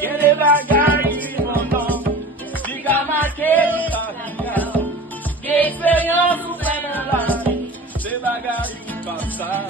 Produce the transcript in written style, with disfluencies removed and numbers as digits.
Quel est bagaille, mon nom, qui a marqué sa vie. Expérience ou fait dans la vie, c'est bagaille comme ça.